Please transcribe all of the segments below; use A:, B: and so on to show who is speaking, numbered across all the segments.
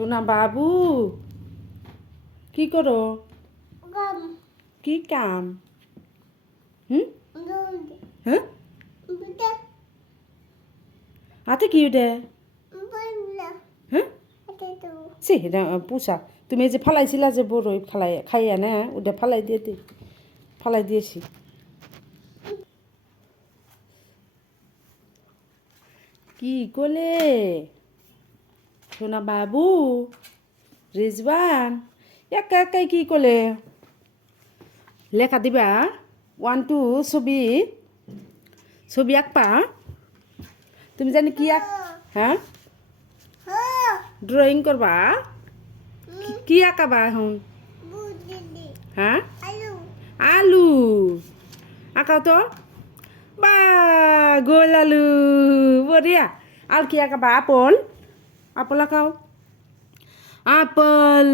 A: সোনা বাবু কি করো? কি কাম? হুম? হ্যাঁ? হাতে কি ওটা? হ্যাঁ? সে পুষা। তুমি যে ফালাইছিলা যে বড়ই ফালাই খাইয়া না ওটা ফালাই দিয়ে দি। ফালাই দিয়েছি। কি কোলে সোনা বাবু রিজবান একা একাই কি কোলে লেখা দিবা ওয়ান টু ছবি ছবি আঁকবা তুমি জানি কি আঁক হ্যাঁ ড্রয়িং করবা কি- আঁকাবা এখন হ্যাঁ আলু আঁকাও তো বা গোল আলু বঢ়িয়া আর কি আঁকাবা আপল আপল আঁকাও আপল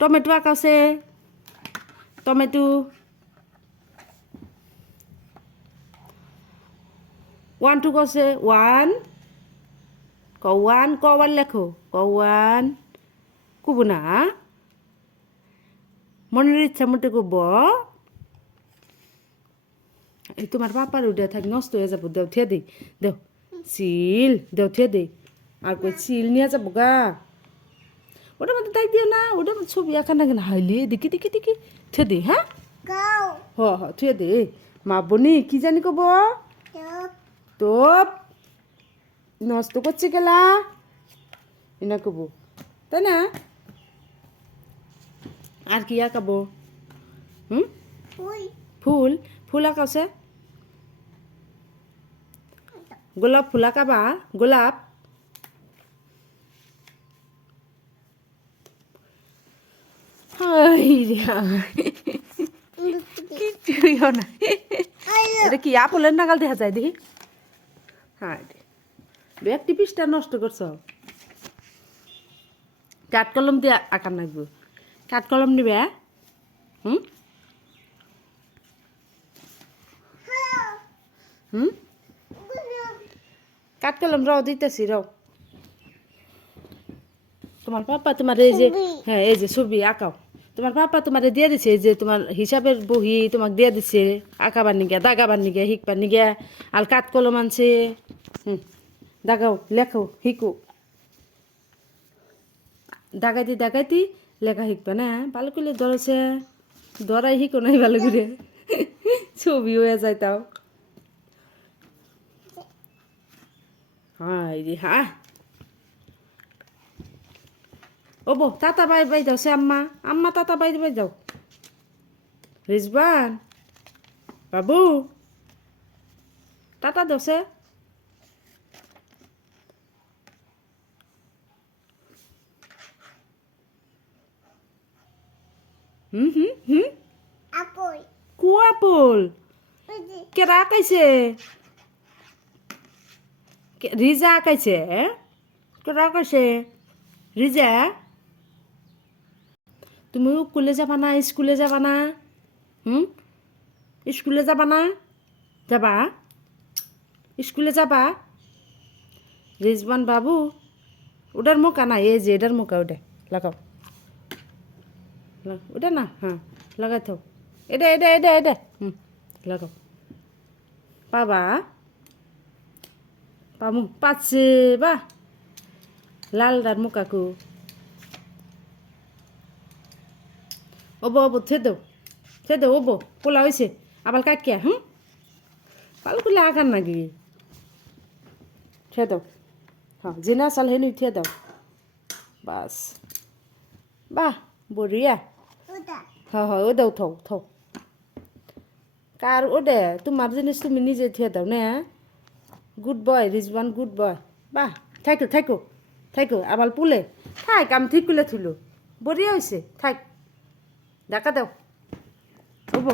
A: টমেটো আঁকাওছে টমেটো ওয়ান টু কছে ওয়ান ক ওয়ান ক ওয়ান লেখো ক ওয়ান কব না মনের ইচ্ছা মতো কব এই তোমার পাপার উঠে থাক নষ্ট হয়ে যাব দেও থিয়ে দেই দেও চিল দেও থিয়ে দেই আর কই চিল নিয়ে যাব গা। ওটা মধ্যে তাই দিও না ওটা ছবি আঁকা না কেন? হাইলি দেখি দেখি দেখি। থিয়ে দে হ্যাঁ? হ হ থিয়ে দে। মা বনি কি জানি কব? তোপ। নষ্ট করছে গেলা এনা কব। তাই না? আর কি আঁকাবো? হুম? ফুল। ফুল? আঁকাছে গোলাপ ফুল আঁকাবা? গোলাপ? হয় না এটা কি আপলের নাগাল দেখা যায় দেখি? হ্যাঁ একটি পিসটা নষ্ট করছ। কাঠ কলম দিয়ে আঁকার নাকবো কাঠ কলম নিবে হুম? হুম? কাঠ কলম রাও দিতেছি রাও। তোমার পাপা তোমার এই যে হ্যাঁ এই যে ছবি আঁকাও। তোমার পাপা তোমার দিয়ে দিছে যে তোমার হিসাবের বহি তোমাকে দিয়ে দিছে আঁকাবার নিগে দাগাবার নিগে শিখবার নিগে আর কাঠ কলম আনছে। দাগাও লেখো শিখো দাগাইতি দাগাইতি লেখা শিখবা না, ভালো করে ধরেছে। ধরাই শিখো নাই ভালো করে। ছবি হয়ে যায় তাও। হাই রে হা ও বো তাতা বাই বাই যাও সে আম্মা। আম্মা তাতা বাই বাই যাও রিজবান বাবু। টাটা দাও সে। হুম হুম হুম। কুয়া পোল কেরা আঁকাইছে? কে- রিজা আঁকাইছে কেরা আঁকাইছে? রিজা? তুমি স্কুলে যাবা না, স্কুলে যাবা না? হুম? স্কুলে যাবা না? যাবা? স্কুলে যাবা? রিজবান বাবু, ওটার মুখা না, এই যে এটার মুখা ওটা, লাগাও। লাগ- ওটা না হ্যাঁ লাগাই থাও। এটা এটা এটা এটা, হুম, লাগাও। পাবা পামু পাচ্ছে বা লালটার মুখাকু ওবো ওবো থে দেও থে দেও ওবো পোলা হয়েছে আবার কাকিয়া হুম? পাল করলে আগার নাকি থে দাও হ্যাঁ জিনা চাল হেনি থে দাও বাস বাহ, বঢ়িয়া। হয় হয় ও দাও থও কার ও দে তোমার জিনিস তুমি নিজে থিয়ে দাও নে? Good boy Rizwan good boy. বাহ থাকো থাকো থাকো আবার পুলে। থাক আমি ঠিক করলে থুলো। বঢ়িয়া হয়েছে থাক দেখা দাও। হব